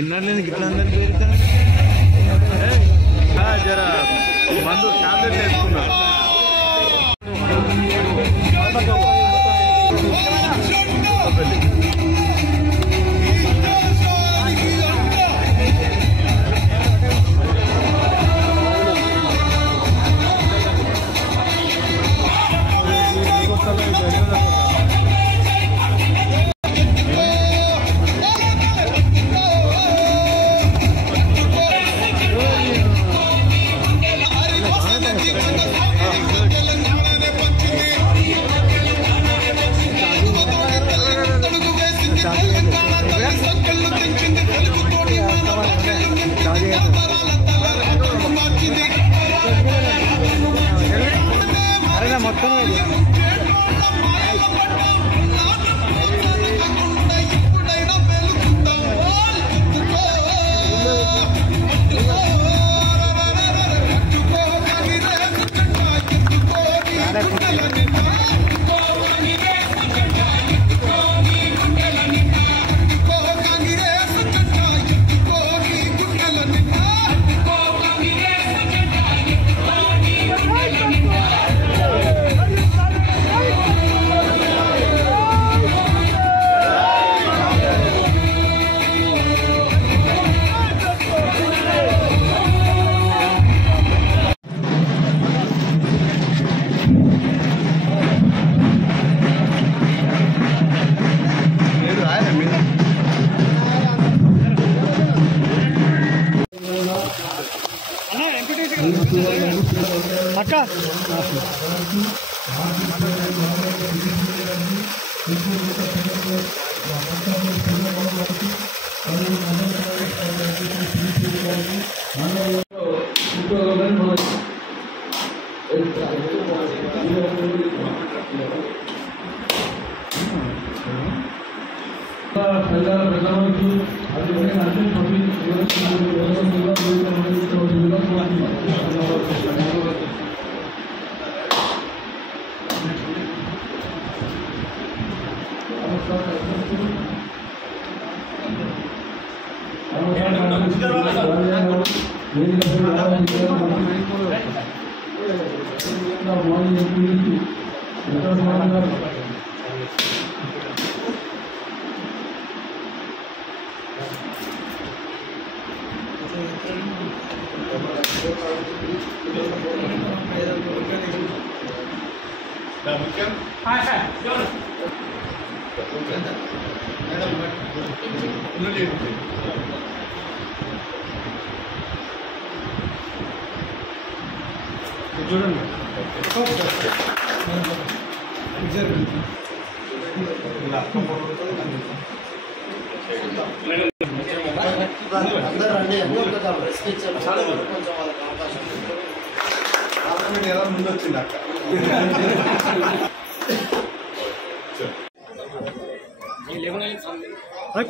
ఎన్నట్లేదు ఇట్లా జరా మందు టాబ్లెట్ వేసుకున్నా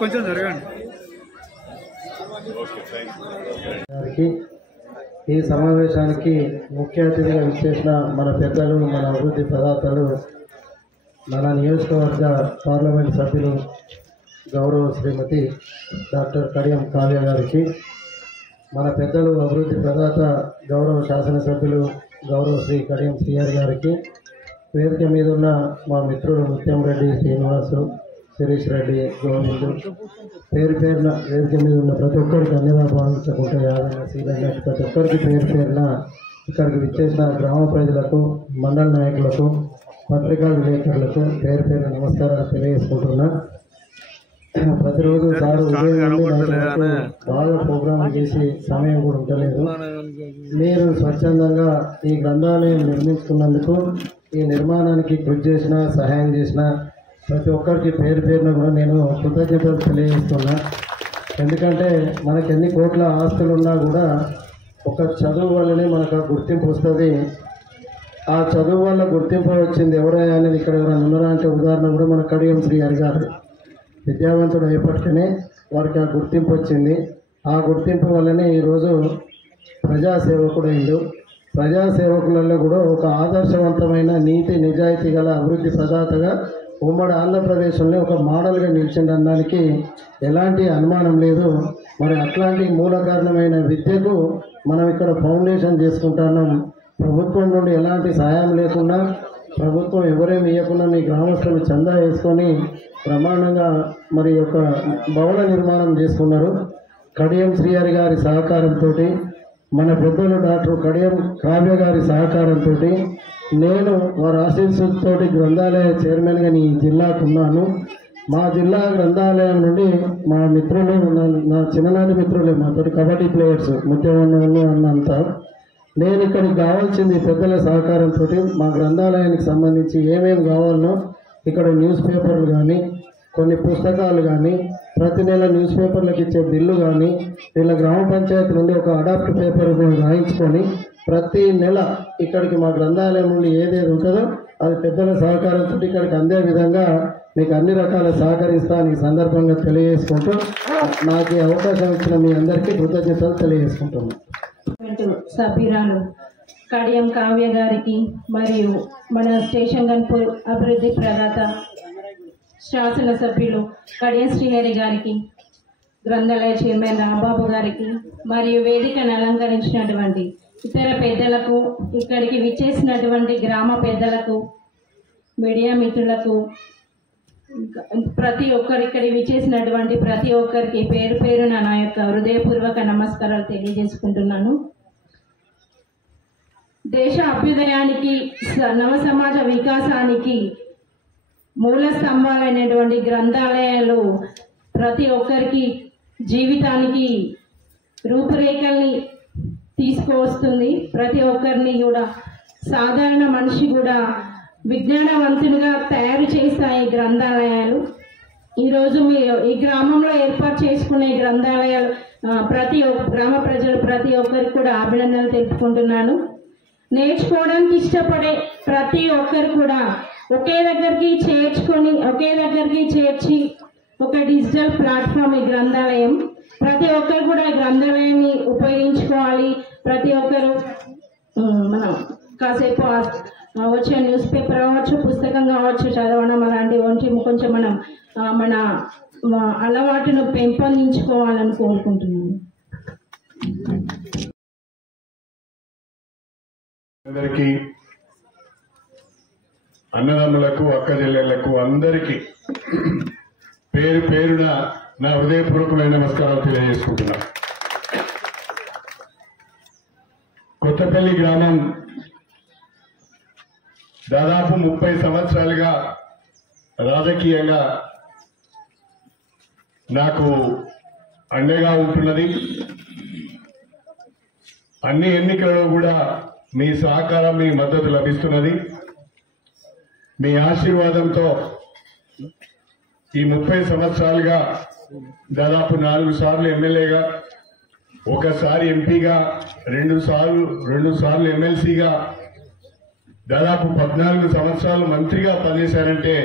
కొంచెం జరగండి. ఈ సమావేశానికి ముఖ్య అతిథిగా విచ్చేసిన మన పెద్దలు, మన అభివృద్ధి ప్రదాతలు, మన నియోజకవర్గ పార్లమెంట్ సభ్యులు గౌరవ శ్రీమతి డాక్టర్ కడియం కావ్య గారికి, మన పెద్దలు అభివృద్ధి ప్రదాత గౌరవ శాసనసభ్యులు గౌరవ శ్రీ కడియం శ్రీహరి గారికి, వేదిక మీద ఉన్న మా మిత్రుడు ముత్యం రెడ్డి, శ్రీనివాసు, శిరీష్ రెడ్డి, గోవిందు, పేరు పేరున వేదిక మీద ఉన్న ప్రతి ఒక్కరికి ధన్యవాదాలు భావించకుండా యాదన్న శ్రీరంగ ప్రతి ఒక్కరికి పేరు పేరున ఇక్కడికి విచ్చేసిన గ్రామ ప్రజలకు, మండల నాయకులకు, పత్రికా విలేకరులకు పేరు పేరు నమస్కారాలు తెలియజేసుకుంటున్నా. ప్రతిరోజు సార్ ఉదయం నుండి బాగా ప్రోగ్రాం చేసి సమయం కూడా ఉండలేదు. మీరు స్వచ్ఛందంగా ఈ గ్రంథాలయం నిర్మించుకున్నందుకు, ఈ నిర్మాణానికి కృషి చేసిన, సహాయం చేసిన ప్రతి ఒక్కరికి పేరు పేరున కూడా నేను కృతజ్ఞతలు తెలియజేస్తున్నా. ఎందుకంటే మనకు ఎన్ని కోట్ల ఆస్తులు ఉన్నా కూడా ఒక చదువు వల్లనే మనకు ఆ గుర్తింపు వస్తుంది. ఆ చదువు వల్ల గుర్తింపు వచ్చింది ఎవరైనా అనేది ఇక్కడ ఎవరైనా ఉన్నారా అంటే ఉదాహరణ కూడా మన కడియం శ్రీహరి గారు విద్యావంతుడు అయినప్పటికీ వారికి ఆ గుర్తింపు వచ్చింది. ఆ గుర్తింపు వల్లనే ఈరోజు ప్రజాసేవకుడైండు. ప్రజాసేవకులలో కూడా ఒక ఆదర్శవంతమైన నీతి నిజాయితీ గల అభివృద్ధి ప్రదాతగా ఉమ్మడి ఆంధ్రప్రదేశ్లోనే ఒక మోడల్గా నిలిచిందనడానికి ఎలాంటి అనుమానం లేదు. మరి అట్లాంటి మూల కారణమైన విద్యకు మనం ఇక్కడ ఫౌండేషన్ చేసుకుంటున్నాం. ప్రభుత్వం నుండి ఎలాంటి సహాయం లేకుండా, ప్రభుత్వం ఎవరేమి ఇవ్వకుండా మీ గ్రామస్తులు చందా వేసుకొని బ్రహ్మాండంగా మరి ఒక భవన నిర్మాణం చేసుకున్నారు. కడియం శ్రీహరి గారి సహకారంతో, మన పెద్దలు డాక్టర్ కడియం కావ్య గారి సహకారంతో, నేను వారి ఆశీస్సులతో గ్రంథాలయ చైర్మన్గా ఈ జిల్లాకు ఉన్నాను. మా జిల్లా గ్రంథాలయం నుండి మా మిత్రులు, నా చిన్ననాటి మిత్రులే, మాతోటి కబడ్డీ ప్లేయర్స్ ముత్యవన్న అన్నంతా, నేను ఇక్కడికి కావాల్సింది పెద్దల సహకారంతో మా గ్రంథాలయానికి సంబంధించి ఏమేమి కావాలనో ఇక్కడ న్యూస్ పేపర్లు కానీ, కొన్ని పుస్తకాలు కానీ, ప్రతి నెల న్యూస్ పేపర్లకు ఇచ్చే బిల్లు కానీ, వీళ్ళ గ్రామ పంచాయతీ నుండి ఒక అడాప్ట్ పేపర్ రాయించుకొని ప్రతి నెల ఇక్కడికి మా గ్రంథాలయం నుండి ఏదేది ఉంటుందో అది పెద్దల సహకారంతో ఇక్కడికి అందే విధంగా మీకు అన్ని రకాల సహకరిస్తాను ఈ సందర్భంగా తెలియజేసుకుంటూ నాకు ఈ అవకాశం ఇచ్చిన మీ అందరికీ కృతజ్ఞతలు తెలియజేసుకుంటున్నాను. సభ్యురాలు కడియం కావ్య గారికి మరియు మన స్టేషన్ గన్పూర్ అభివృద్ధి ప్రదాత శాసనసభ్యులు కడియం శ్రీహరి గారికి, గ్రంథాలయ చైర్మన్ రాంబాబు గారికి మరియు వేదికను అలంకరించినటువంటి ఇతర పెద్దలకు, ఇక్కడికి విచ్చేసినటువంటి గ్రామ పెద్దలకు, మీడియా మిత్రులకు, ప్రతి ఒక్కరిక్కడి విచ్చేసినటువంటి ప్రతి ఒక్కరికి పేరు పేరున నా యొక్క హృదయపూర్వక నమస్కారాలు తెలియజేసుకుంటున్నాను. దేశ అభ్యుదయానికి, నవ సమాజ వికాసానికి మూల స్తంభాలైనటువంటి గ్రంథాలయాలు ప్రతి ఒక్కరికి జీవితానికి రూపురేఖల్ని తీసుకువస్తుంది. ప్రతి ఒక్కరిని కూడా సాధారణ మనిషి కూడా విజ్ఞానవంతునిగా తయారు చేస్తాయి గ్రంథాలయాలు. ఈరోజు ఈ గ్రామంలో ఏర్పాటు చేసుకునే గ్రంథాలయాలు ప్రతి గ్రామ ప్రజలు ప్రతి ఒక్కరికి కూడా అభినందనలు తెలుపుకుంటున్నాను. నేర్చుకోవడానికి ఇష్టపడే ప్రతి ఒక్కరు కూడా ఒకే దగ్గరికి చేర్చి ఒక డిజిటల్ ప్లాట్ఫామ్ ఈ గ్రంథాలయం. ప్రతి ఒక్కరు కూడా గ్రంథాలయాన్ని ఉపయోగించుకోవాలి. ప్రతి ఒక్కరు మనం కాసేపు వచ్చే న్యూస్ పేపర్ కావచ్చు, పుస్తకం కావచ్చు చదవడం అలాంటివి కొంచెం మనం మన అలవాటును పెంపొందించుకోవాలని కోరుకుంటున్నాను. అందరికీ, అన్నదమ్ములకు, అక్క చెల్లెళ్లకు అందరికీ పేరు పేరున నా హృదయపూర్వకమైన నమస్కారాలు తెలియజేసుకుంటున్నా. కొత్తపల్లి గ్రామం దాదాపు 30 సంవత్సరాలుగా రాజకీయంగా నాకు అండగా ఉంటున్నది. అన్ని ఎన్నికలలో కూడా మీ సహకారం, మీ మద్దతు లభిస్తున్నది. మీ ఆశీర్వాదంతో ఈ 30 సంవత్సరాలుగా దాదాపు 4 సార్లు ఎమ్మెల్యేగా, ఒకసారి ఎంపీగా, 2 సార్లు ఎమ్మెల్సీగా, దాదాపు 14 సంవత్సరాలు మంత్రిగా పనిచేశారంటే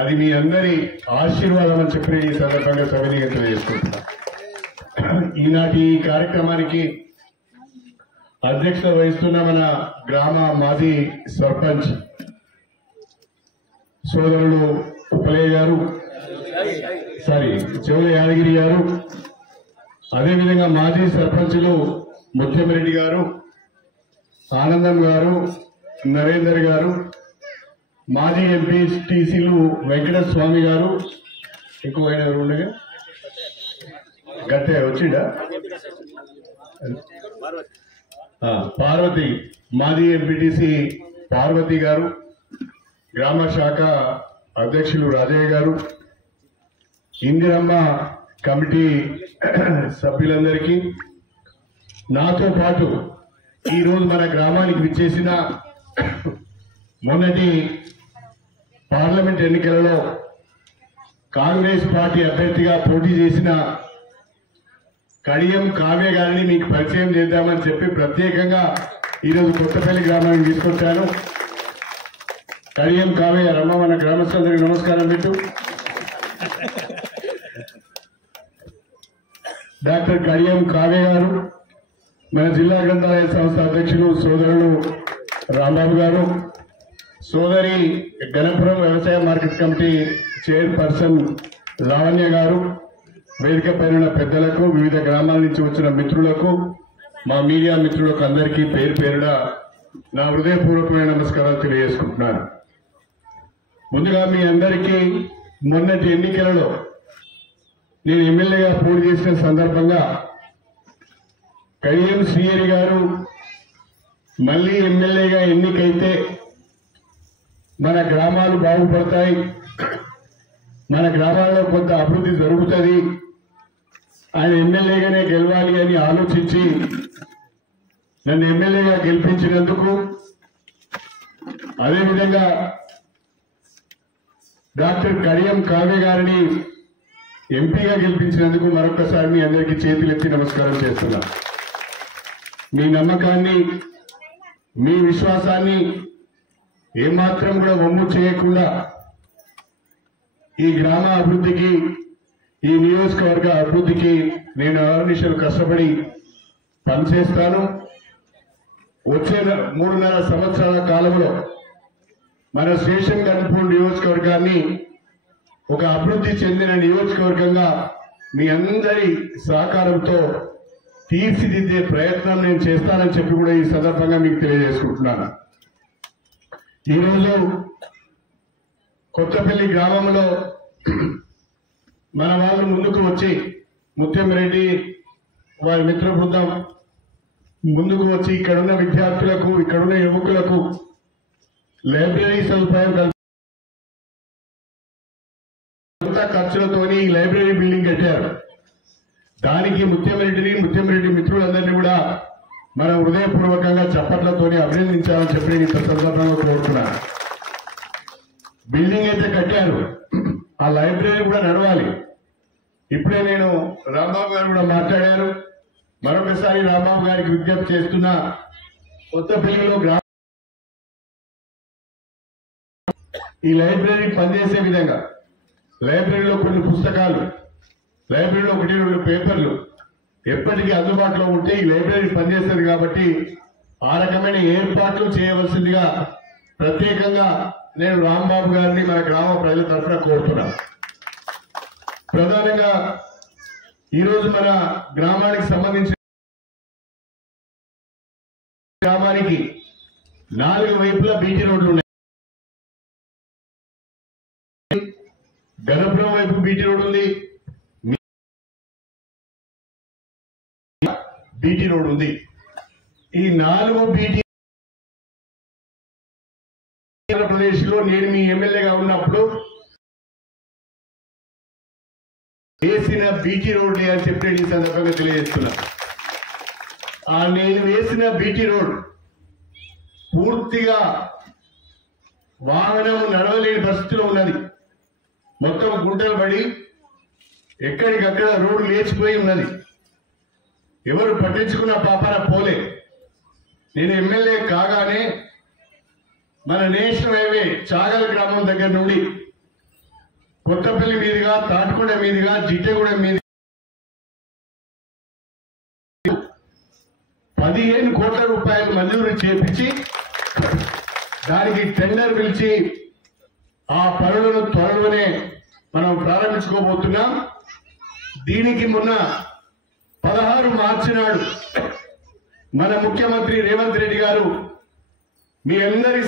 అది మీ అందరి ఆశీర్వాదం అని చెప్పి ఈ సందర్భంగా సవినీయంగా తెలియజేసుకుంటున్నా. ఈనాటి ఈ కార్యక్రమానికి అధ్యక్షత వహిస్తున్న మన గ్రామ మాజీ సర్పంచ్ సోదరులు ఉపలయ్య గారు, చెవుల యాదగిరి గారు, అదేవిధంగా మాజీ సర్పంచులు ముత్యంరెడ్డి గారు, ఆనందం గారు, నరేందర్ గారు, మాజీ ఎంపీ టీసీలు వెంకట స్వామి గారు, ఇంకో ఆయన ఎవరు ఉండగా గట్టే వచ్చిండా, పార్వతి, మాజీ ఎంపీటీసీ పార్వతి గారు, గ్రామ శాఖ అధ్యక్షులు రాజయ్య గారు, ఇందిరమ్మ కమిటీ సభ్యులందరికీ, నాతో పాటు ఈరోజు మన గ్రామానికి విచ్చేసిన మొన్నటి పార్లమెంట్ ఎన్నికలలో కాంగ్రెస్ పార్టీ అభ్యర్థిగా పోటీ చేసిన కడియం కావ్య గారిని మీకు పరిచయం చేద్దామని చెప్పి ప్రత్యేకంగా ఈరోజు కొత్తపల్లి గ్రామానికి తీసుకొచ్చాను. కడియం కావ్య రమ్మ, మన గ్రామస్తులందరికీ నమస్కారం పెట్టు. డాక్టర్ కడియం కావ్య గారు మన జిల్లా గ్రంథాలయ సంస్థ అధ్యక్షులు సోదరులు రాంబాబు గారు, సోదరి గణపురం వ్యవసాయ మార్కెట్ కమిటీ చైర్పర్సన్ లావణ్య గారు, వేదిక పైన పెద్దలకు, వివిధ గ్రామాల నుంచి వచ్చిన మిత్రులకు, మా మీడియా మిత్రులకు అందరికీ పేరు పేరున నా హృదయపూర్వకమైన నమస్కారాలు తెలియజేసుకుంటున్నాను. ముందుగా మీ అందరికీ మొన్నటి ఎన్నికలలో నేను ఎమ్మెల్యేగా పోటీ చేసిన సందర్భంగా కడియం శ్రీహరి గారు మళ్లీ ఎమ్మెల్యేగా ఎన్నికైతే మన గ్రామాలు బాగుపడతాయి, మన గ్రామాల్లో కొంత అభివృద్ధి జరుగుతుంది, ఆయన ఎమ్మెల్యేగానే గెలవాలి అని ఆలోచించి నన్ను ఎమ్మెల్యేగా గెలిపించినందుకు, అదేవిధంగా డాక్టర్ కడియం కావ్య గారిని ఎంపీగా గెలిపించినందుకు మరొకసారి మీ అందరికీ చేతులెత్తి నమస్కారం చేస్తున్నా. మీ నమ్మకాన్ని, మీ విశ్వాసాన్ని ఏమాత్రం కూడా వమ్ము చేయకుండా ఈ గ్రామ అభివృద్ధికి, ఈ నియోజకవర్గ అభివృద్ధికి నేను అహర్నిశలు కష్టపడి పనిచేస్తాను. వచ్చే 3.5 సంవత్సరాల కాలంలో మన స్టేషన్ గన్పూర్ నియోజకవర్గాన్ని ఒక అభివృద్ధి చెందిన నియోజకవర్గంగా మీ అందరి సహకారంతో తీర్చిదిద్దే ప్రయత్నం నేను చేస్తానని చెప్పి కూడా ఈ సందర్భంగా మీకు తెలియజేసుకుంటున్నాను. ఈరోజు కొత్తపల్లి గ్రామంలో మన వాళ్ళు ముందుకు వచ్చి, ముత్యంరెడ్డి వారి మిత్ర బృందం ముందుకు వచ్చి ఇక్కడున్న విద్యార్థులకు, ఇక్కడున్న యువకులకు లైబ్రరీ సదుపాయం ఖర్చులతోని లైబ్రరీ బిల్డింగ్ కట్టారు. దానికి ముత్యంరెడ్డి మిత్రులందరినీ కూడా మనం హృదయపూర్వకంగా చప్పట్లతోని అభినందించాలని చెప్పి ఇంత సందర్భంగా కోరుతున్నాను. బిల్డింగ్ అయితే కట్టారు, ఆ లైబ్రరీ కూడా నడవాలి. ఇప్పుడే నేను రాంబాబు గారు కూడా మాట్లాడారు. మరొకసారి రాంబాబు గారికి విజ్ఞప్తి చేస్తున్నా, కొత్తపల్లిలో ఈ లైబ్రరీ పనిచేసే విధంగా, లైబ్రరీలో కొన్ని పుస్తకాలు, లైబ్రరీలో 1-2 పేపర్లు ఎప్పటికీ అందుబాటులో ఉంటే ఈ లైబ్రరీ పనిచేస్తుంది. కాబట్టి ఆ రకమైన ఏర్పాట్లు చేయవలసిందిగా ప్రత్యేకంగా నేను రాంబాబు గారిని మన గ్రామ ప్రజల తరఫున కోరుతున్నాను. ప్రధానంగా ఈరోజు మన గ్రామానికి సంబంధించిన గ్రామానికి 4 వైపులా బీటీ రోడ్లు ఉన్నాయి. గణపురం వైపు బీటీ రోడ్ ఉంది, బీటీ రోడ్ ఉంది. ఈ 4 బీటీ ఆంధ్రప్రదేశ్ లో నేను మీ ఎమ్మెల్యేగా ఉన్నప్పుడు వేసిన బీటీ రోడ్ అని చెప్పి ఈ సందర్భంగా తెలియజేస్తున్నా. నేను వేసిన బీటీ రోడ్ పూర్తిగా వాహనం నడవలేని పరిస్థితిలో ఉన్నది. మొత్తం గుంటలు పడి ఎక్కడికక్కడ రోడ్డు లేచిపోయి ఉన్నది. ఎవరు పట్టించుకున్న పాపన పోలే. నేను ఎమ్మెల్యే కాగానే మన నేషనల్ హైవే చాగల్ గ్రామం దగ్గర నుండి కొత్తపల్లి మీదుగా, తాటికొండ మీదుగా, జిట్టెగూడెం మీద 15 కోట్ల రూపాయలు మంజూరు చేపించి దానికి టెండర్ పిలిచి ఆ పనులను త్వరలోనే మనం ప్రారంభించుకోబోతున్నాం. దీనికి మొన్న 16 మార్చి నాడు మన ముఖ్యమంత్రి రేవంత్ రెడ్డి గారు మీ అందరి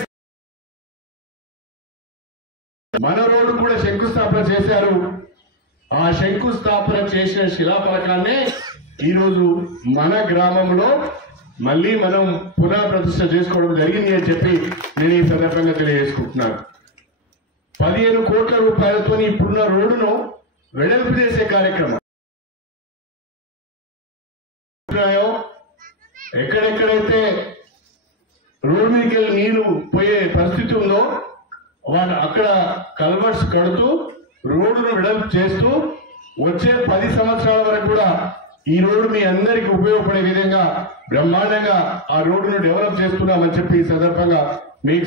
మన రోడ్డు కూడా శంకుస్థాపన చేశారు. ఆ శంకుస్థాపన చేసిన శిలాఫలకాన్నే ఈరోజు మన గ్రామంలో మళ్ళీ మనం పునః ప్రతిష్ఠ చేసుకోవడం జరిగింది అని చెప్పి నేను ఈ సందర్భంగా తెలియజేసుకుంటున్నాను. 15 కోట్ల రూపాయలతో ఇప్పుడున్న రోడ్డును వెడల్పు చేసే కార్యక్రమం ఎక్కడెక్కడైతే రోడ్డు మీదకి వెళ్ళి నీళ్లు పోయే పరిస్థితి ఉందో అక్కడ కల్వర్ట్స్ కడుతూ రోడ్డును వెడల్పు చేస్తూ వచ్చే 10 సంవత్సరాల వరకు కూడా ఈ రోడ్డు మీ అందరికీ ఉపయోగపడే విధంగా బ్రహ్మాండంగా ఆ రోడ్డును డెవలప్ చేస్తున్నామని చెప్పి ఈ సందర్భంగా మీకు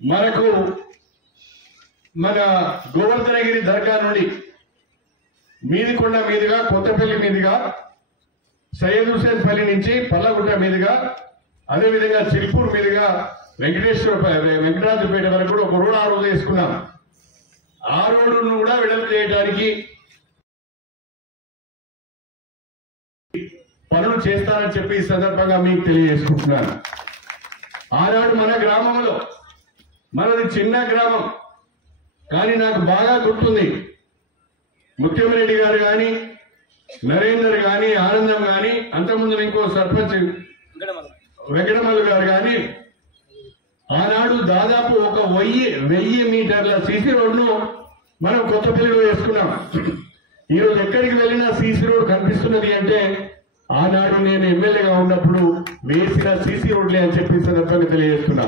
మనకు మన గోవర్ధనగిరి దర్గా నుండి మీదికొండ మీదుగా, కొత్తపల్లి మీదుగా, సయ్యద్ హుసేన్ పల్లి నుంచి పల్లగుట్ట మీదుగా అదేవిధంగా చిలుకూరు మీదుగా వెంకటాద్రిపేట వరకు కూడా ఒక రోడ్ ఆ రోజు వేసుకున్నాం. ఆ రోడ్డును కూడా వెడల్పు చేయడానికి పనులు చేస్తానని చెప్పి ఈ సందర్భంగా మీకు తెలియజేసుకుంటున్నాను. ఆనాడు మన గ్రామంలో, మనది చిన్న గ్రామం కానీ నాకు బాగా గుర్తుంది, ముత్యంరెడ్డి గారు కానీ, నరేందర్ కానీ, ఆనందం కానీ, అంతకుముందు ఇంకో సర్పంచ్ వెంకటమల్లు గారు కానీ ఆనాడు దాదాపు ఒక 1000 మీటర్ల సీసీ రోడ్ను మనం కొత్తపల్లిలో వేసుకున్నాం. ఈరోజు ఎక్కడికి వెళ్ళినా సీసీ రోడ్ కనిపిస్తున్నది అంటే ఆనాడు నేను ఎమ్మెల్యేగా ఉన్నప్పుడు వేసిన సీసీ రోడ్లే అని చెప్పి సందర్భంగా తెలియజేస్తున్నా.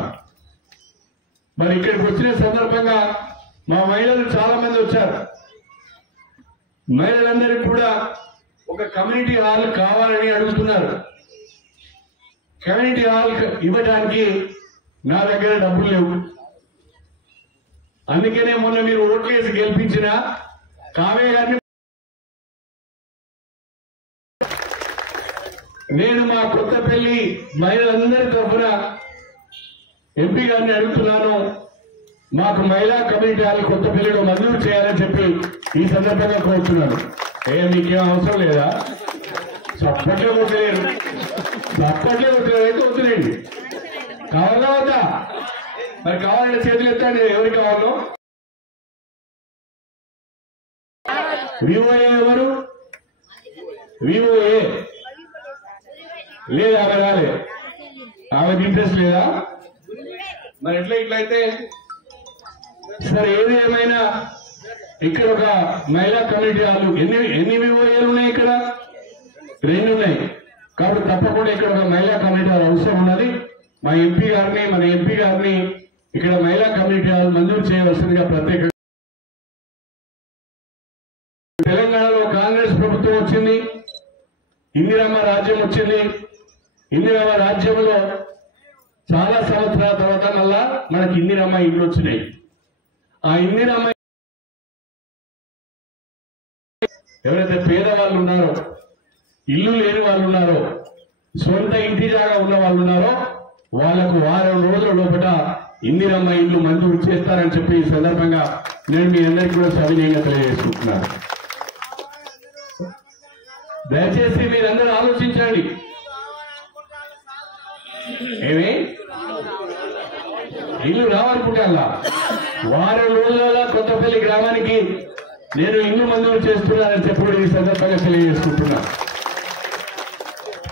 మరి ఇక్కడికి వచ్చిన సందర్భంగా మా మహిళలు చాలా మంది వచ్చారు. మహిళలందరికీ కూడా ఒక కమ్యూనిటీ హాల్ కావాలని అడుగుతున్నారు. కమ్యూనిటీ హాల్ ఇవ్వడానికి నా దగ్గర డబ్బులు లేవు. అందుకనే మొన్న మీరు ఓట్లేసి గెలిపించిన కావ్య గారిని నేను మా కొత్తపల్లి మహిళలందరి తరఫున ఎంపీ గారిని అడుగుతున్నాను, మాకు మహిళా కమ్యూనిటీ హాల్ కొత్తపల్లిలో మంజూరు చేయాలని చెప్పి ఈ సందర్భంగా కోరుతున్నాను. మీకేం అవసరం లేదా? చప్పట్లే వదిలేరు, చప్పట్లే వదిలేదు, వదిలేండి. కావాలా వద్దా? మరి కావాలంటే చేతులు ఎత్తండి, ఎవరికి కావాలో. వివోఏ ఎవరు? వివోఏ లేదా? ఆమె రాలే, ఆమెకి ఇంట్రెస్ట్ లేదా? మరి ఇట్లయితే సరే, ఏది ఏమైనా ఇక్కడ ఒక మహిళా కమ్యూనిటీ హాల్ ఎన్ని వివోఏలు ఉన్నాయి? ఇక్కడ 2 ఉన్నాయి. కాబట్టి తప్పకుండా ఇక్కడ ఒక మహిళా కమ్యూనిటీ హాల్ అవసరం ఉన్నది. మన ఎంపీ గారిని ఇక్కడ మహిళా కమ్యూనిటీ హాల్ మంజూరు చేయవలసిందిగా ప్రత్యేక. తెలంగాణలో కాంగ్రెస్ ప్రభుత్వం వచ్చింది, ఇందిరమ్మ రాజ్యం వచ్చింది. ఇందిరమ్మ రాజ్యంలో చాలా సంవత్సరాల తర్వాత మళ్ళా మనకి ఇందిరమ్మ ఇల్లు వచ్చినాయి. ఆ ఇందిరమ్మ ఎవరైతే పేదవాళ్ళు ఉన్నారో, ఇల్లు లేని వాళ్ళు ఉన్నారో, సొంత ఇంటి జాగా ఉన్న వాళ్ళు ఉన్నారో వాళ్లకు వారం రోజుల లోపల ఇందిరమ్మ ఇల్లు మంజూరు చేస్తారని చెప్పి ఈ సందర్భంగా నేను మీ అందరికీ కూడా సవినయంగా తెలియజేసుకుంటున్నాను. దయచేసి మీరందరూ ఆలోచించండి. ఏమి ఇల్లు రావాలనుకుంటా వారం రోజుల కొత్తపల్లి గ్రామానికి నేను ఇల్లు మంజూరు చేస్తున్నానని చెప్పి ఈ సందర్భంగా తెలియజేసుకుంటున్నా.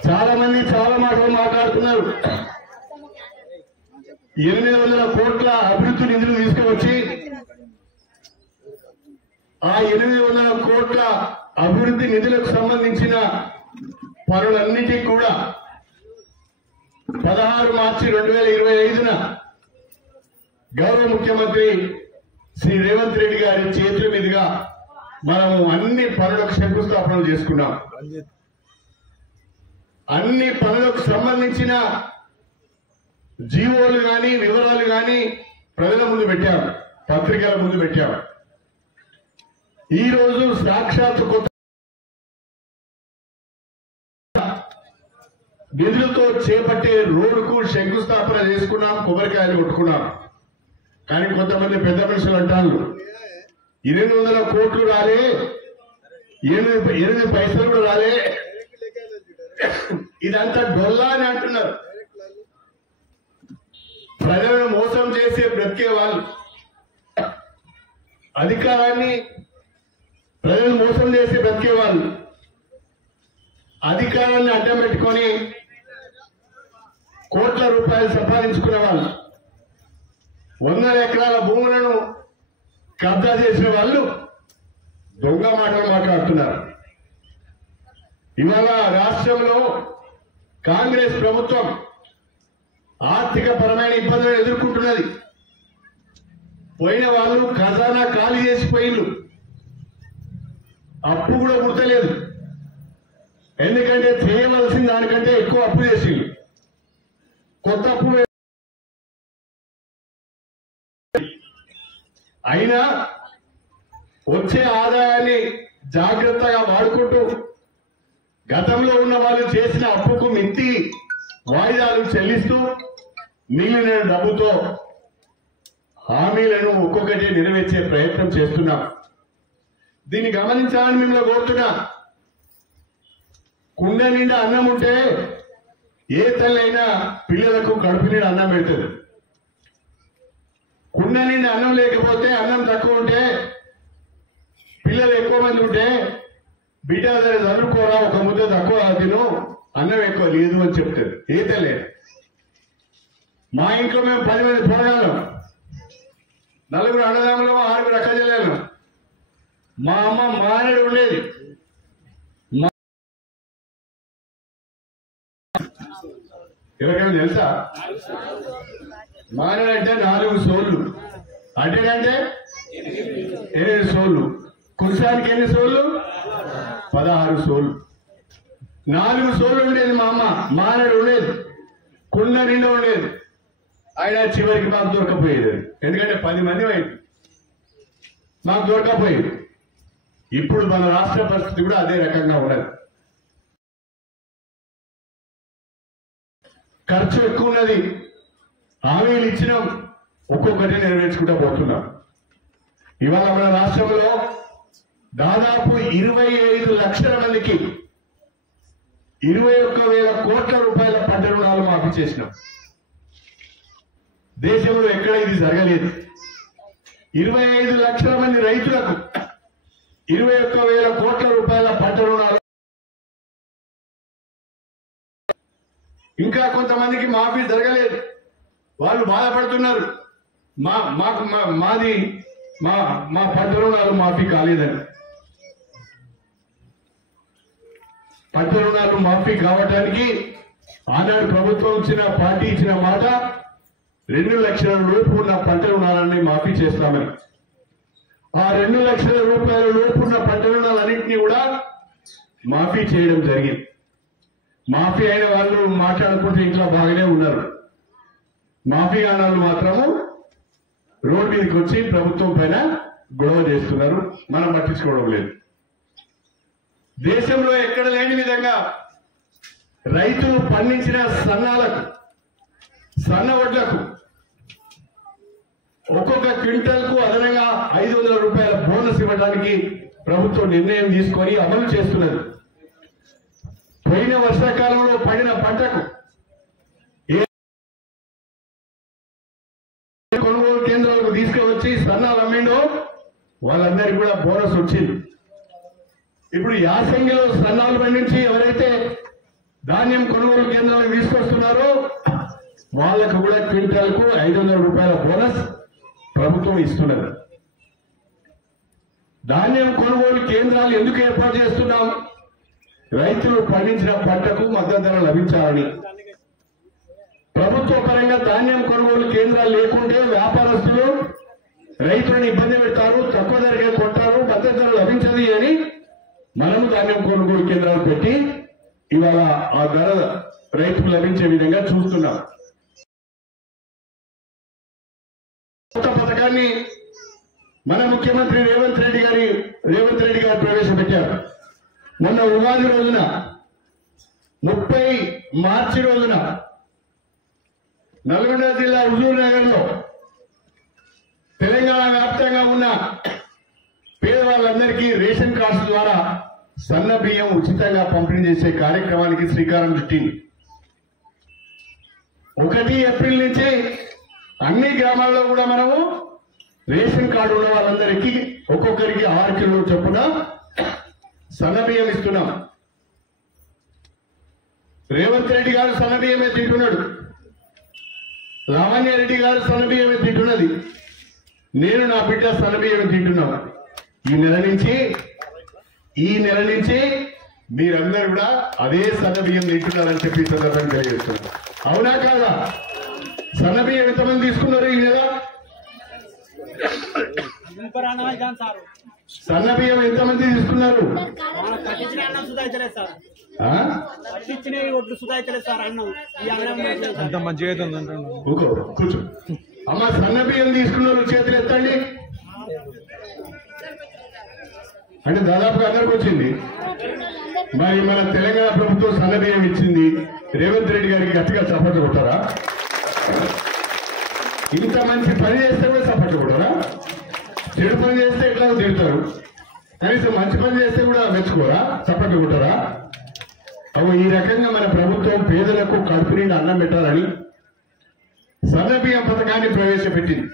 చాలా మంది చాలా మాటలు మాట్లాడుతున్నారు. 800 కోట్ల అభివృద్ధి నిధులు తీసుకువచ్చి ఆ 800 కోట్ల అభివృద్ధి నిధులకు సంబంధించిన పనులన్నిటికీ కూడా 16 మార్చి 2025న గౌరవ ముఖ్యమంత్రి శ్రీ రేవంత్ రెడ్డి గారి చేతుల మీదుగా మనము అన్ని పనులకు శంకుస్థాపనలు చేసుకున్నాం. అన్ని పనులకు సంబంధించిన జీవోలు కానీ వివరాలు కానీ ప్రజల ముందు పెట్టాం, పత్రికల ముందు పెట్టాం. ఈ రోజు సాక్షాత్ కొత్త నిధులతో చేపట్టే రోడ్డుకు శంకుస్థాపన చేసుకున్నాం, కొబ్బరికాయలు కొట్టుకున్నాం. కానీ కొంతమంది పెద్ద మనుషులు అంటారు 800 కోట్లు రాలే, 8 పైసలు కూడా రాలే, ఇదంతా డొల్లా అని అంటున్నారు. ప్రజలను మోసం చేసే బ్రతికే వాళ్ళు, అధికారాన్ని ప్రజలు మోసం చేసి బ్రతికే వాళ్ళు, అధికారాన్ని అడ్డం పెట్టుకొని కోట్ల రూపాయలు సంపాదించుకునే వాళ్ళు, 100 ఎకరాల భూములను కబ్జా చేసిన వాళ్ళు దొంగ మాటలు మాట్లాడుతున్నారు. ఇవాళ రాష్ట్రంలో కాంగ్రెస్ ప్రభుత్వం ఆర్థిక పరమైన ఇబ్బందులు ఎదుర్కొంటున్నది. పోయిన వాళ్ళు ఖజానా ఖాళీ చేసిపోయిండ్రు, అప్పు కూడా గుర్తలేదు. ఎందుకంటే చేయవలసిన దానికంటే ఎక్కువ అప్పు చేసిండ్రు. కొత్త అప్పు అయినా వచ్చే ఆదాయాన్ని జాగ్రత్తగా వాడుకుంటూ గతంలో ఉన్న వాళ్ళు చేసిన అప్పుకు మించి వాయిదాలు చెల్లిస్తూ మిగిలిన డబ్బుతో హామీలను ఒక్కొక్కటి నెరవేర్చే ప్రయత్నం చేస్తున్నాం. దీన్ని గమనించాలని మిమ్మల్ని కోరుతున్నా. కుండ నిండా అన్నం ఉంటే ఏ తల్లైనా పిల్లలకు కడుపు నిండా అన్నం పెడుతుంది. కుండ నిండా అన్నం లేకపోతే, అన్నం తక్కువ ఉంటే, పిల్లలు ఎక్కువ మంది ఉంటే బిడ్డ చదువుకోరా ఒక ముద్ద తక్కువ తిను, అన్నం ఎక్కువ లేదు అని చెప్తారు. ఏ తల్లే. మా ఇంట్లో మేము 10 మంది పోరాళ్ళం, 4 అన్నదమ్ములు, 6 అక్క చెల్లెలు. మా అమ్మ మానడు ఉండేది. ఎవరికైనా తెలుసా? మానడు అంటే 4 సోళ్ళు, అంటే 8 సోళ్ళు. కుర్సానికి ఎన్ని సోళ్ళు? 16 సోళ్ళు. 4 సోళ్ళు ఉండేది మా అమ్మ. మానడు ఉండేది, కుండ నిండా ఉండేది. ఆయన చివరికి మాకు దొరకపోయేది. ఎందుకంటే 10 మంది అయింది, మాకు దొరకపోయేది. ఇప్పుడు మన రాష్ట్ర పరిస్థితి కూడా అదే రకంగా ఉన్నది. ఖర్చు ఎక్కువ ఉన్నది. హామీలు ఇచ్చినాం, ఒక్కొక్కటి నెరవేర్చుకుంటూ పోతున్నాం. ఇవాళ మన రాష్ట్రంలో దాదాపు 25 లక్షల మందికి 21,000 కోట్ల రూపాయల పంట రుణాలు మాఫీ చేసినాం. దేశంలో ఎక్కడ ఇది జరగలేదు. 25 లక్షల మంది రైతులకు 21,000 కోట్ల రూపాయల పంట రుణాలు. ఇంకా కొంతమందికి మాఫీ జరగలేదు, వాళ్ళు బాధపడుతున్నారు. మాది మా పంట రుణాలు మాఫీ కాలేదని. పంట రుణాలు మాఫీ కావడానికి ఆనాడు ప్రభుత్వం పార్టీ ఇచ్చిన మాట 2 లక్షల లోపు ఉన్న పంట రుణాలన్నీ మాఫీ చేస్తామని. ఆ 2 లక్షల రూపాయల లోపు ఉన్న పంట రుణాలన్నింటినీ కూడా మాఫీ చేయడం జరిగింది. మాఫీ అయిన వాళ్ళు మాట్లాడుకుంటే ఇంట్లో బాగానే ఉన్నారు. మాఫీ కాని వాళ్ళు మాత్రము రోడ్డు మీదకి వచ్చి ప్రభుత్వం పైన గొడవ చేస్తున్నారు. మనం పట్టించుకోవడం లేదు. దేశంలో ఎక్కడ లేని విధంగా రైతులు పండించిన సన్న వడ్లకు ఒక్కొక్క క్వింటల్కు అదనంగా 500 రూపాయల బోనస్ ఇవ్వడానికి ప్రభుత్వం నిర్ణయం తీసుకొని అమలు చేస్తున్నది. పోయిన వర్షాకాలంలో పడిన పంటకు కొనుగోలు కేంద్రాలకు తీసుకువచ్చి సన్నాలు అమ్మిండో వాళ్ళందరికీ కూడా బోనస్ వచ్చింది. ఇప్పుడు యాసంగిలో సన్నాలు పండించి ఎవరైతే ధాన్యం కొనుగోలు కేంద్రాలకు తీసుకొస్తున్నారో వాళ్ళకు కూడా క్వింటాల్కు 500 రూపాయల బోనస్ ప్రభుత్వం ఇస్తున్నది. ధాన్యం కొనుగోలు కేంద్రాలు ఎందుకు ఏర్పాటు చేస్తున్నాం? రైతులు పండించిన పంటకు మద్దతు ధర లభించాలని. ప్రభుత్వ పరంగా ధాన్యం కొనుగోలు కేంద్రాలు లేకుంటే వ్యాపారస్తులు రైతులను ఇబ్బంది పెడతారు, తక్కువ ధరగా కొంటారు, మద్దతు ధర లభించదు అని మనము ధాన్యం కొనుగోలు కేంద్రాలు పెట్టి ఇవాళ ఆ ధర రైతుకు లభించే విధంగా చూస్తున్నాం. ఒక పథకాన్ని మన ముఖ్యమంత్రి రేవంత్ రెడ్డి గారు ప్రవేశపెట్టారు. మొన్న ఉగాది రోజున 30 మార్చి రోజున నల్గొండ జిల్లా హుజూర్ నగర్ లో తెలంగాణ వ్యాప్తంగా ఉన్న పేదవాళ్ళందరికీ రేషన్ కార్డ్స్ ద్వారా సన్న బియ్యం ఉచితంగా పంపిణీ చేసే కార్యక్రమానికి శ్రీకారం చుట్టింది. 1 ఏప్రిల్ నుంచి అన్ని గ్రామాల్లో కూడా మనము రేషన్ కార్డు ఉన్న వాళ్ళందరికీ ఒక్కొక్కరికి 6 కిలోల చొప్పున సన్న బియ్యం ఇస్తున్నాం. రేవంత్ రెడ్డి గారు సన్న బియ్యమే తింటున్నాడు, లావణ్యారెడ్డి గారు సన్న బియ్యమే తింటున్నది, నేను నా బిడ్డ సన్న బియ్యమే తింటున్నాను. ఈ నెల నుంచి మీరందరూ కూడా అదే సన్న బియ్యం తింటున్నారని చెప్పి సందర్భంగా తెలియజేస్తున్నారు. అవునా కాదా? సన్న బియ్యం ఎంతమంది తీసుకున్నారు ఈ నెల? సన్న బియ్యం ఎంతమంది తీసుకున్నారు? కూర్చో అమ్మ. సన్న బియ్యం తీసుకున్నారు చేతులు ఎత్తండి. అంటే దాదాపుగా అందరికి వచ్చింది. మరి మన తెలంగాణ ప్రభుత్వం సన్న బియ్యం ఇచ్చింది, రేవంత్ రెడ్డి గారికి గట్టిగా చప్పట్లు కొట్టారా? ఇంత మంచి పని చేస్తే కూడా చప్పట్లు కొట్టారా? చెడు పని చేస్తే ఎట్లా తిడతారు, కనీసం మంచి పని చేస్తే కూడా మెచ్చుకోరా, చప్పట్లు కొట్టారా? అవు ఈ రకంగా మన ప్రభుత్వం పేదలకు కడుపు నిండా అన్నం పెట్టాలని సన్నబియ్యం పథకాన్ని ప్రవేశపెట్టింది.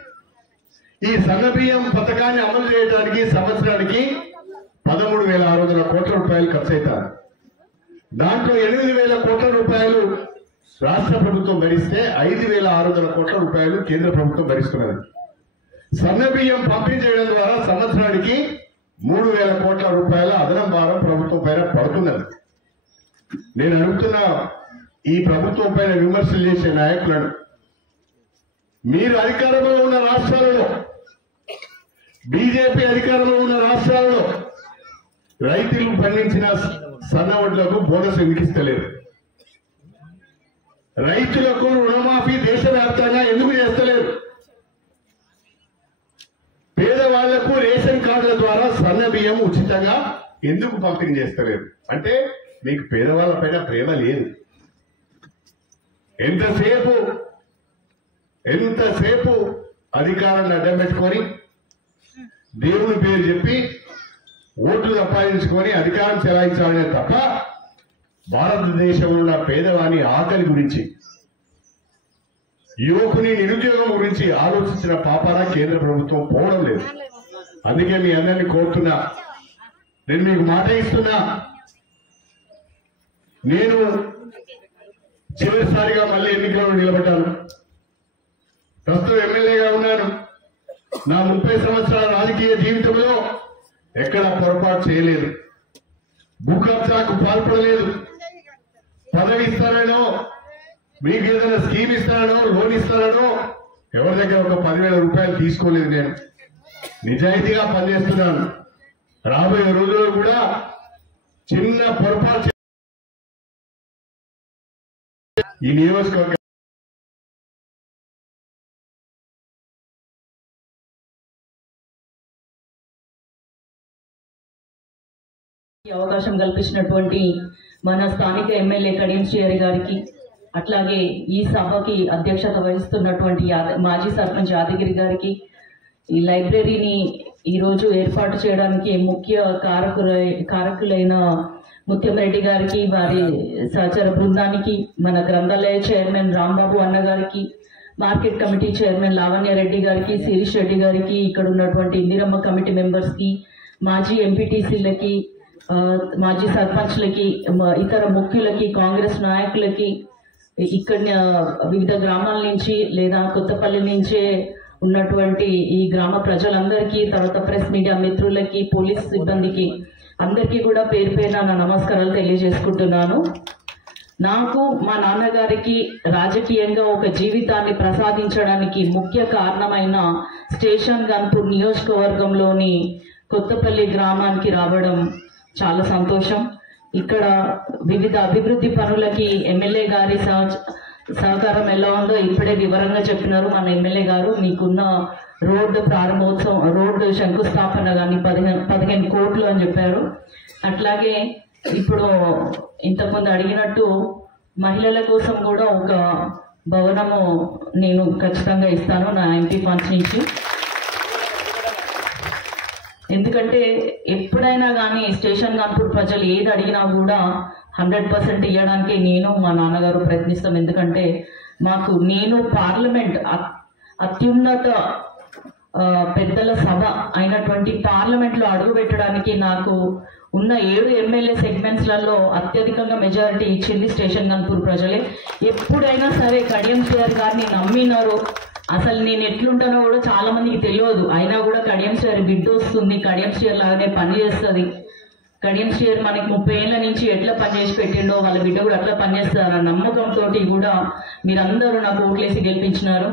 ఈ సన్నబియ్యం పథకాన్ని అమలు చేయడానికి సంవత్సరానికి 13,600 కోట్ల రూపాయలు ఖర్చు అవుతారు. దాంట్లో 8,000 కోట్ల రూపాయలు రాష్ట్ర ప్రభుత్వం భరిస్తే 5,600 కోట్ల రూపాయలు కేంద్ర ప్రభుత్వం భరిస్తున్నది. సన్నబియ్యం పంపిణీ చేయడం ద్వారా సంవత్సరానికి 3,000 కోట్ల రూపాయల అదనం భారం ప్రభుత్వం పైన పడుతున్నది. నేను అడుగుతున్నా ఈ ప్రభుత్వం పైన విమర్శలు చేసే నాయకులను, మీరు అధికారంలో ఉన్న రాష్ట్రాలలో, బీజేపీ అధికారంలో ఉన్న రాష్ట్రాలలో రైతులు పండించిన సన్న వడ్లకు బోనస్ ఎందుకు ఇస్తలేరు? రైతులకు రుణమాఫీ దేశవ్యాప్తంగా ఎందుకు చేస్తలేరు? పేదవాళ్లకు రేషన్ కార్డుల ద్వారా సన్న బియ్యం ఉచితంగా ఎందుకు పంపిణీ చేస్తలేరు? అంటే మీకు పేదవాళ్ల పైన ప్రేమ లేదు. ఎంతసేపు అధికారాన్ని అడ్డం పెట్టుకొని దేవుని పేరు చెప్పి ఓట్లు సంపాదించుకొని అధికారం చెలాయించాలనే తప్ప భారతదేశంలో ఉన్న పేదవాని ఆకలి గురించి, యువకుని నిరుద్యోగం గురించి ఆలోచించిన పాపాన కేంద్ర ప్రభుత్వం పోవడం లేదు. అందుకే మీ అందరినీ కోరుతున్నా, నేను మీకు మాట ఇస్తున్నా, నేను చివరిసారిగా మళ్ళీ ఎన్నికల్లో నిలబడ్డాను. ప్రస్తుతం ఎమ్మెల్యేగా ఉన్నాను. నా 30 సంవత్సరాల రాజకీయ జీవితంలో ఎక్కడ పొరపాటు చేయలేదు, భూకబ్జాకు పాల్పడలేదు. పదవి ఇస్తానో, మీకు ఏదైనా స్కీమ్ ఇస్తానో, లోన్ ఇస్తానో ఎవరి దగ్గర ఒక 10,000 రూపాయలు తీసుకోలేదు. నేను నిజాయితీగా పనిచేస్తున్నాను. రాబోయే రోజుల్లో కూడా చిన్న పొరపాటు ఈ నియోజకవర్గ అవకాశం కల్పించినటువంటి మన స్థానిక ఎమ్మెల్యే కడియం శ్రీహరి గారికి, అట్లాగే ఈ సభకి అధ్యక్షత వహిస్తున్నటువంటి మాజీ సర్పంచ్ యాదగిరి గారికి, ఈ లైబ్రరీని ఈరోజు ఏర్పాటు చేయడానికి ముఖ్య కారకులైన ముత్యంరెడ్డి గారికి, వారి సహచర బృందానికి, మన గ్రంథాలయ చైర్మన్ రాంబాబు అన్న గారికి, market committee chairman Lavanya Reddy గారికి, శిరీష్ రెడ్డి గారికి, ఇక్కడ ఉన్నటువంటి ఇందిరమ్మ కమిటీ మెంబర్స్కి, మాజీ ఎంపీటీసీలకి, మాజీ సర్పంచ్లకి, ఇతర ముఖ్యులకి, కాంగ్రెస్ నాయకులకి, ఇక్కడ వివిధ గ్రామాల నుంచి లేదా కొత్తపల్లి నుంచే ఉన్నటువంటి ఈ గ్రామ ప్రజలందరికీ, తర్వాత ప్రెస్ మీడియా మిత్రులకి, పోలీస్ సిబ్బందికి అందరికీ కూడా పేరు పేరున నా నమస్కారాలు తెలియజేసుకుంటున్నాను. నాకు మా నాన్నగారికి రాజకీయంగా ఒక జీవితాన్ని ప్రసాదించడానికి ముఖ్య కారణమైన స్టేషన్ గన్పూర్ నియోజకవర్గంలోని కొత్తపల్లి గ్రామానికి రావడం చాలా సంతోషం. ఇక్కడ వివిధ అభివృద్ధి పనులకి ఎమ్మెల్యే గారి సహకారం ఎలా ఉందో ఇప్పుడే వివరంగా చెప్పినారు మన ఎమ్మెల్యే గారు. మీకున్న రోడ్డు ప్రారంభోత్సవం, రోడ్డు శంకుస్థాపన కానీ 15 కోట్లు అని చెప్పారు. అట్లాగే ఇప్పుడు ఇంతకుముందు అడిగినట్టు మహిళల కోసం కూడా ఒక భవనము నేను ఖచ్చితంగా ఇస్తాను నా ఎంపీ ఫండ్స్ నుంచి. ఎందుకంటే ఎప్పుడైనా కానీ స్టేషన్ గన్పూర్ ప్రజలు ఏది అడిగినా కూడా 100% ఇవ్వడానికి నేను మా నాన్నగారు ప్రయత్నిస్తాం. ఎందుకంటే నేను పార్లమెంట్ అత్యున్నత పెద్దల సభ అయినటువంటి పార్లమెంట్లో అడుగు పెట్టడానికి నాకు ఉన్న 7 ఎమ్మెల్యే సెగ్మెంట్స్లలో అత్యధికంగా మెజారిటీ ఇచ్చింది స్టేషన్ గన్పూర్ ప్రజలే. ఎప్పుడైనా సరే కడియం శ్రీహరి గారిని నమ్మినారు. అసలు నేను ఎట్లుంటానో కూడా చాలా మందికి తెలియదు, అయినా కూడా కడియం శ్రీహరి బిడ్డ వస్తుంది, కడియం శ్రీహరి లాగానే పని చేస్తుంది, కడియం శ్రీహరి మనకి 30 ఏళ్ల నుంచి ఎట్లా పనిచేసి పెట్టిండో వాళ్ళ బిడ్డ కూడా అట్లా పనిచేస్తారన్న నమ్మకంతో కూడా మీరందరూ నాకు ఓట్లేసి గెలిపించినారు.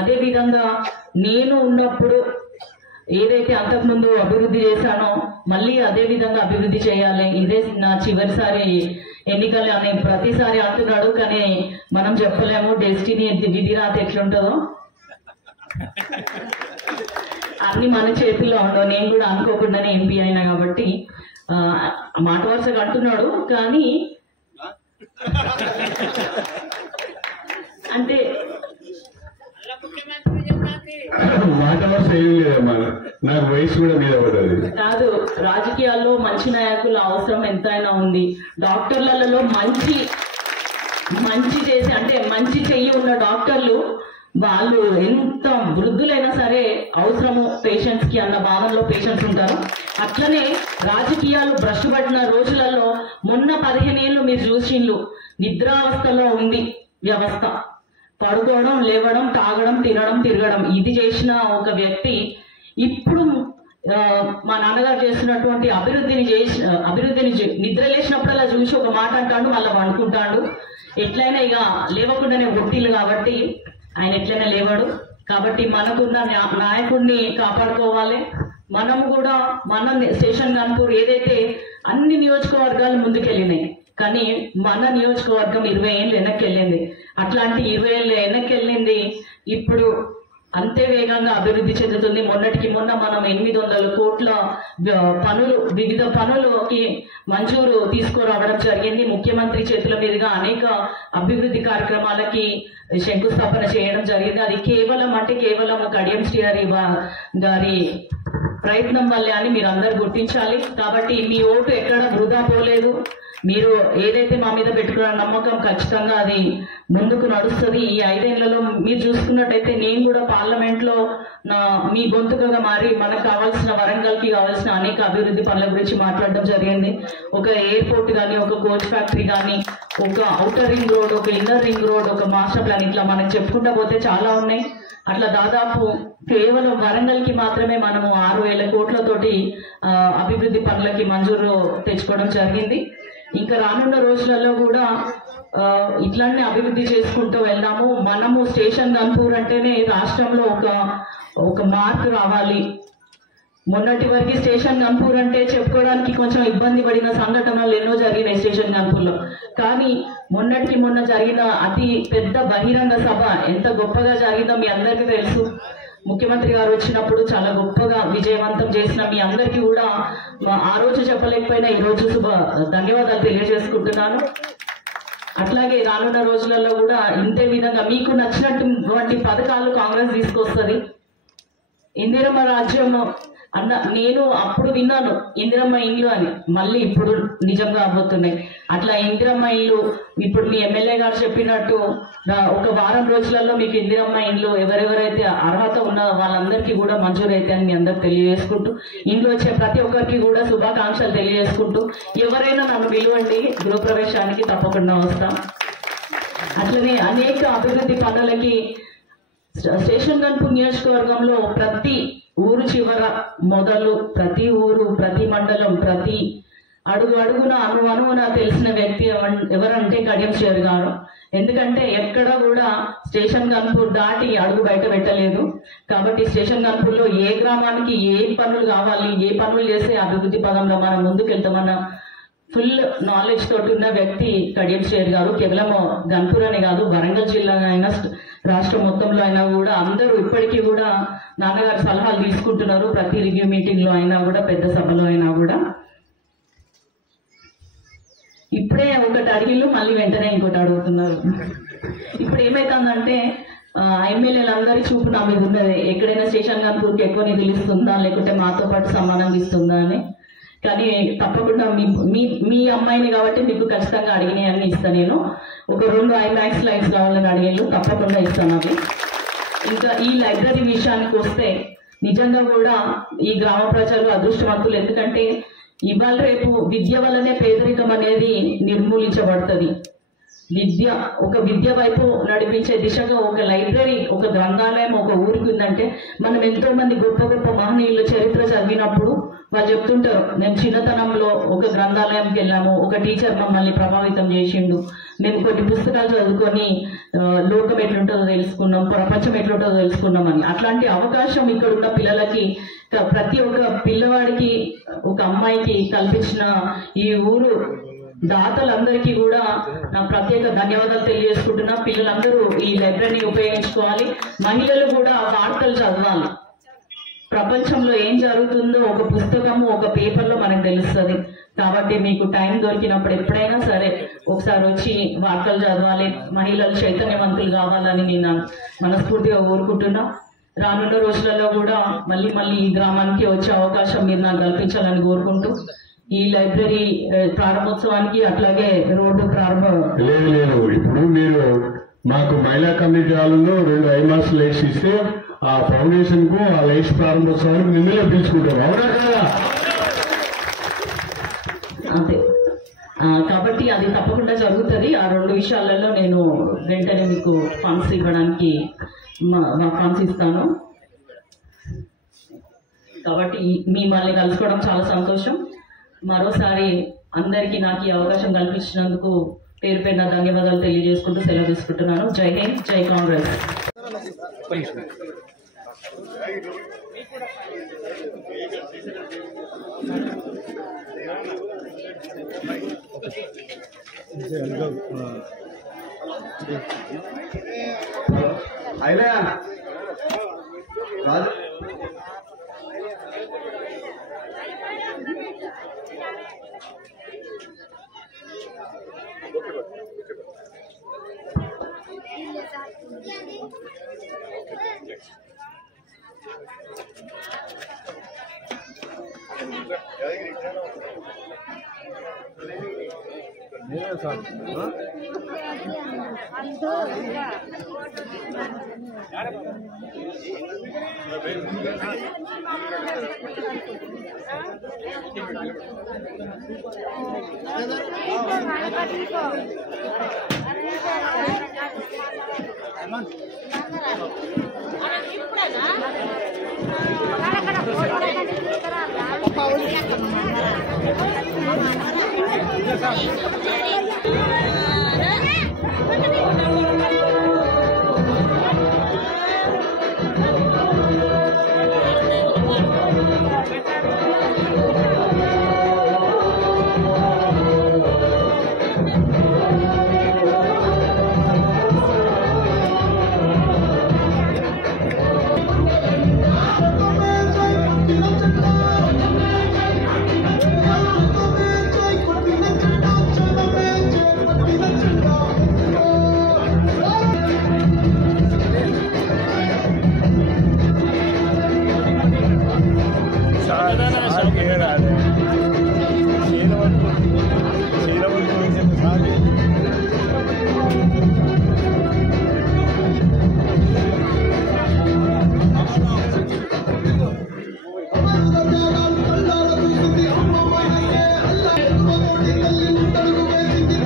అదేవిధంగా నేను ఉన్నప్పుడు ఏదైతే అంతకుముందు అభివృద్ధి చేశానో మళ్ళీ అదే విధంగా అభివృద్ధి చేయాలి. ఇదే నా చివరిసారి ఎన్నికలు అని ప్రతిసారి అంటున్నాడు, కానీ మనం చెప్పలేము డెస్టినీ విధిరాత ఎట్లుంటుందో. అన్ని మన చేతుల్లో ఉండవు. నేను కూడా అనుకోకుండానే ఎంపీ అయినా కాబట్టి మాట వరుసగా అంటున్నాడు, కానీ అంటే మాట వరుస ఏం లేదమ్మా, నాకు వయసు కూడా మీద పడ్డది. కాదు, రాజకీయాల్లో మంచి నాయకుల అవసరం ఎంతైనా ఉంది. డాక్టర్లలో మంచి చేసి అంటే మంచి చెయ్యి ఉన్న డాక్టర్లు వాళ్ళు ఎంత వృద్ధులైనా సరే అవసరము పేషెంట్స్ కి అన్న భావనలో పేషెంట్స్ ఉంటారు. అట్లనే రాజకీయాలు భ్రష్టు పట్టిన రోజులలో మొన్న 15 ఏళ్ళు మీరు చూసిండ్రు, నిద్రావస్థలో ఉంది వ్యవస్థ. పడుకోవడం, లేవడం, తాగడం, తినడం, తిరగడం ఇది చేసిన ఒక వ్యక్తి ఇప్పుడు మా నాన్నగారు చేస్తున్నటువంటి అభివృద్ధిని నిద్ర లేచినప్పుడల్లా చూసి ఒక మాట అంటాడు, మళ్ళీ వండుకుంటాడు. ఎట్లయినా ఇక లేవకుండానే ఒట్టిల్లు కాబట్టి ఆయన ఎట్లయినా లేవాడు. కాబట్టి మనకున్న నాయకుడిని కాపాడుకోవాలి. మనము కూడా మన స్టేషన్ గన్పూర్ ఏదైతే అన్ని నియోజకవర్గాలు ముందుకెళ్ళినాయి, కానీ మన నియోజకవర్గం 20 ఏళ్ళు వెనక్కి వెళ్ళింది. అట్లాంటి 20 ఏళ్ళు వెనక్కి వెళ్ళింది ఇప్పుడు అంతే వేగంగా అభివృద్ధి చెందుతుంది. మొన్నటికి మొన్న మనం 800 కోట్ల పనులు, వివిధ పనులకి మంజూరు తీసుకురావడం జరిగింది. ముఖ్యమంత్రి చేతుల మీదుగా అనేక అభివృద్ధి కార్యక్రమాలకి శంకుస్థాపన చేయడం జరిగింది. అది కేవలం కడియం శ్రీహరి గారి ప్రయత్నం వల్లే అని మీరు అందరు గుర్తించాలి. కాబట్టి మీ ఓటు ఎక్కడ వృధా పోలేదు. మీరు ఏదైతే మా మీద పెట్టుకున్న నమ్మకం ఖచ్చితంగా అది ముందుకు నడుస్తుంది. ఈ 5 ఏళ్లలో మీరు చూసుకున్నట్టయితే నేను కూడా పార్లమెంట్ లో మీ గొంతుకగా మారి మనకు కావాల్సిన వరంగల్కి కావాల్సిన అనేక అభివృద్ధి పనుల గురించి మాట్లాడడం జరిగింది. ఒక ఎయిర్పోర్ట్ కానీ, ఒక కోచ్ ఫ్యాక్టరీ కానీ, ఒక ఔటర్ రింగ్ రోడ్, ఒక ఇన్నర్ రింగ్ రోడ్, ఒక మాస్టర్ ప్లాన్, ఇట్లా మనం చెప్పుకుంటా పోతే చాలా ఉన్నాయి. అట్లా దాదాపు కేవలం వరంగల్కి మాత్రమే మనము 6,000 కోట్లతోటి అభివృద్ధి పనులకి మంజూరు తెచ్చుకోవడం జరిగింది. ఇంకా రానున్న రోజులలో కూడా ఇట్లానే అభివృద్ధి చేసుకుంటూ వెళ్దాము. మనము స్టేషన్ గన్పూర్ అంటేనే రాష్ట్రంలో ఒక మార్పు రావాలి. మొన్నటి వరకు స్టేషన్ గన్పూర్ అంటే చెప్పుకోవడానికి కొంచెం ఇబ్బంది పడిన సంఘటనలు ఎన్నో జరిగినాయి స్టేషన్ గన్పూర్లో. కానీ మొన్నటికి మొన్న జరిగిన అతి పెద్ద బహిరంగ సభ ఎంత గొప్పగా జరిగిందో మీ అందరికీ తెలుసు. ముఖ్యమంత్రి గారు వచ్చినప్పుడు చాలా గొప్పగా విజయవంతం చేసిన మీ అందరికీ కూడా ఆ రోజు చెప్పలేకపోయినా ఈ రోజు ధన్యవాదాలు తెలియజేసుకుంటున్నాను. అట్లాగే రానున్న రోజులలో కూడా ఇంతే విధంగా మీకు నచ్చినటువంటి పథకాలు కాంగ్రెస్ తీసుకొస్తుంది. ఇందిరమ్మ రాజ్యం అన్న నేను అప్పుడు విన్నాను ఇందిరమ్మ ఇల్లు అని, మళ్ళీ ఇప్పుడు నిజంగా అవ్వతున్నాయి. అట్లా ఇందిరమ్మ ఇల్లు ఇప్పుడు మీ ఎమ్మెల్యే గారు చెప్పినట్టు ఒక వారం రోజులలో మీకు ఇందిరమ్మ ఇల్లు ఎవరెవరైతే అర్హత ఉన్న వాళ్ళందరికీ కూడా మంజూరు అయితే అని మీ అందరికి తెలియజేసుకుంటూ, ఇంట్లో వచ్చే ప్రతి ఒక్కరికి కూడా శుభాకాంక్షలు తెలియజేసుకుంటూ, ఎవరైనా నన్ను పిలవండి, గృహప్రవేశానికి తప్పకుండా వస్తాం. అట్లనే అనేక అభివృద్ధి పనులకి స్టేషన్ గన్పూర్ నియోజకవర్గంలో ప్రతి ఊరు చివర మొదలు ప్రతి ఊరు, ప్రతి మండలం, ప్రతి అడుగున అణువున తెలిసిన వ్యక్తి ఎవరంటే కడియం శ్రీహరి గారు. ఎందుకంటే ఎక్కడ కూడా స్టేషన్ గన్పూర్ దాటి అడుగు బయట పెట్టలేదు. కాబట్టి స్టేషన్ గన్పూర్లో ఏ గ్రామానికి ఏ పనులు కావాలి, ఏ పనులు చేస్తే అభివృద్ధి పదంలో మనం ముందుకెళ్తామన్న ఫుల్ నాలెడ్జ్ తోటి ఉన్న వ్యక్తి కడియం శ్రీహరి గారు. కేవలం గన్పూర్ అనే కాదు, వరంగల్ జిల్లా అయినా రాష్ట్రం మొత్తంలో అయినా కూడా అందరూ ఇప్పటికీ కూడా నాన్నగారి సలహాలు తీసుకుంటున్నారు. ప్రతి రివ్యూ మీటింగ్ లో అయినా కూడా, పెద్ద సభలో అయినా కూడా. ఇప్పుడే ఒకటి అడిగిళ్ళు, మళ్ళీ వెంటనే ఇంకోటి అడుగుతున్నారు. ఇప్పుడు ఏమైతుందంటే ఎమ్మెల్యేలందరి చూపు నా మీద ఉన్నది. ఎక్కడైనా స్టేషన్ గన్పూర్కి ఎక్కువ నిధులు ఇస్తుందా, లేకుంటే మాతో పాటు సమానంగా ఇస్తుందా అని. కానీ తప్పకుండా మీ అమ్మాయిని కాబట్టి మీకు ఖచ్చితంగా అడిగినాయని ఇస్తాను. నేను ఒక 2 IMAX లైట్స్ కావాలని అడిగాను, తప్పకుండా ఇస్తాను అవి. ఇంకా ఈ లైబ్రరీ విషయానికి వస్తే నిజంగా కూడా ఈ గ్రామ ప్రజలు అదృష్టవంతులు. ఎందుకంటే ఇవాళ రేపు విద్య వల్లనే పేదరికం అనేది నిర్మూలించబడుతుంది. విద్య వైపు నడిపించే దిశగా ఒక లైబ్రరీ, ఒక గ్రంథాలయం ఒక ఊరికి ఉందంటే, మనం ఎంతో మంది గొప్ప గొప్ప మహనీయుల చరిత్ర చదివినప్పుడు వాళ్ళు చెప్తుంటారు, మేము చిన్నతనంలో ఒక గ్రంథాలయంకి వెళ్ళాము, ఒక టీచర్ మమ్మల్ని ప్రభావితం చేసిండు, మేము కొన్ని పుస్తకాలు చదువుకొని లోకం ఎట్లుంటుందో తెలుసుకున్నాం, ప్రపంచం ఎట్లుంటుందో తెలుసుకున్నాం అని. అట్లాంటి అవకాశం ఇక్కడ ఉన్న పిల్లలకి, ప్రతి ఒక్క పిల్లవాడికి, ఒక అమ్మాయికి కల్పించిన ఈ ఊరు దాతలందరికీ కూడా నా ప్రత్యేక ధన్యవాదాలు తెలియజేసుకుంటున్నా. పిల్లలందరూ ఈ లైబ్రరీని ఉపయోగించుకోవాలి. మహిళలు కూడా వార్తలు చదవాలి. ప్రపంచంలో ఏం జరుగుతుందో ఒక పుస్తకము ఒక పేపర్లో మనకు తెలుస్తుంది. కాబట్టి మీకు టైం దొరికినప్పుడు ఎప్పుడైనా సరే ఒకసారి వచ్చి వార్తలు చదవాలి, మహిళలు చైతన్యవంతులు కావాలని నేను మనస్ఫూర్తిగా కోరుకుంటున్నా. రానున్న రోజులలో కూడా మళ్ళీ ఈ గ్రామానికి వచ్చే అవకాశం మీరు నాకు కల్పించాలని కోరుకుంటూ ఈ లైబ్రరీ ప్రారంభోత్సవానికి అట్లాగే రోడ్డు ప్రారంభం లేదు ఇప్పుడు మీరు మాకు మహిళా కమ్యూనిటీ హాల్లో 2 ఐమాస్ లైట్స్ ఇస్తే ఆ ఫౌండేషన్ కు ఆ లైట్స్ ప్రారంభోత్సవానికి మిమ్మల్ని పిలుచుకుంటాం, అవునా కదా? అంతే. కాబట్టి అది తప్పకుండా జరుగుతుంది. ఆ 2 విషయాలలో నేను వెంటనే మీకు ఫండ్స్ ఇవ్వడానికి మా ఫండ్స్ ఇస్తాను. కాబట్టి మిమ్మల్ని కలుసుకోవడం చాలా సంతోషం. మరోసారి అందరికీ నాకు ఈ అవకాశం కల్పించినందుకు పేరు పేరున ధన్యవాదాలు తెలియజేసుకుంటూ సెలవు తీసుకుంటున్నాను. జై హింద్, జై కాంగ్రెస్.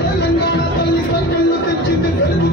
తెలంగాణ తల్లి కళ్ళు తెచ్చింది తెలుగు